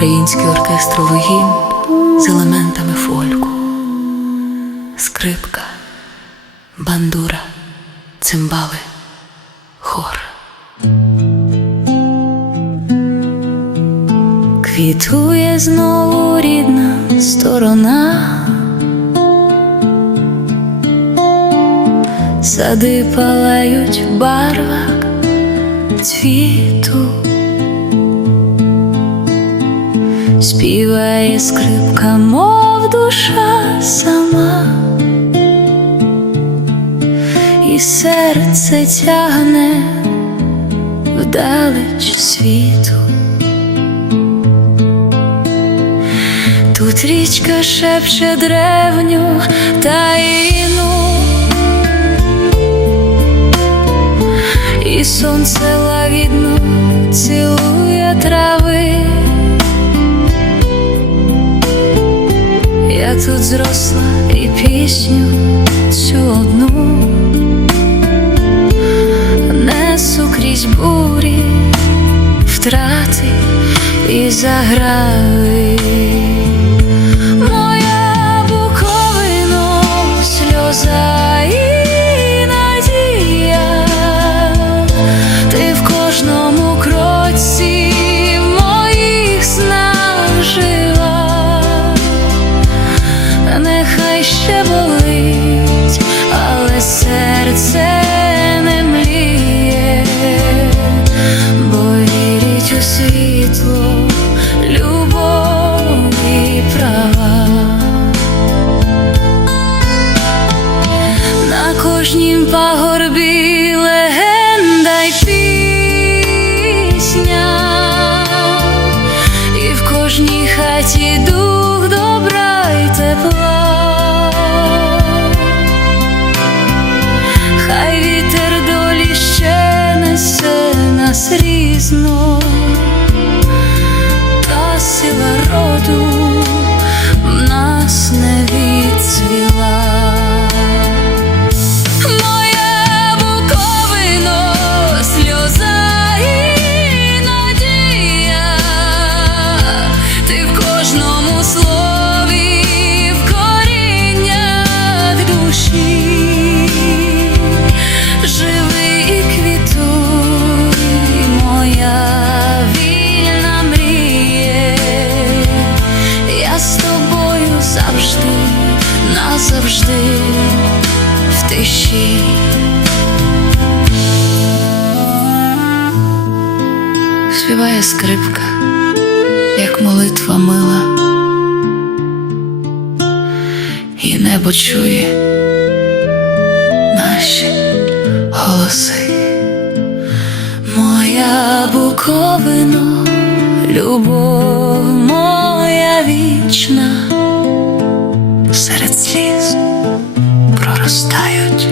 український оркестровий гімн з елементами фольку, скрипка, бандура, цимбали, хор. Квітує знову рідна сторона. Сади палають в барвах цвіту, співає скрипка, мов душа сама, і серце тягне вдалеч світу. Тут річка шепче древню таїну. І сонце лагідно цілує трави. Тут зросла і пісню цю одну несу крізь бурі, втрати і заграви. Кожнім пагорбі легенда й пісня, і в кожній хаті дух добра й тепла. Хай вітер долі ще несе нас різно, Співає скрипка, як молитва мила, і небо чує наші голоси. Моя буковино, любов моя вічна, серед сліз проростають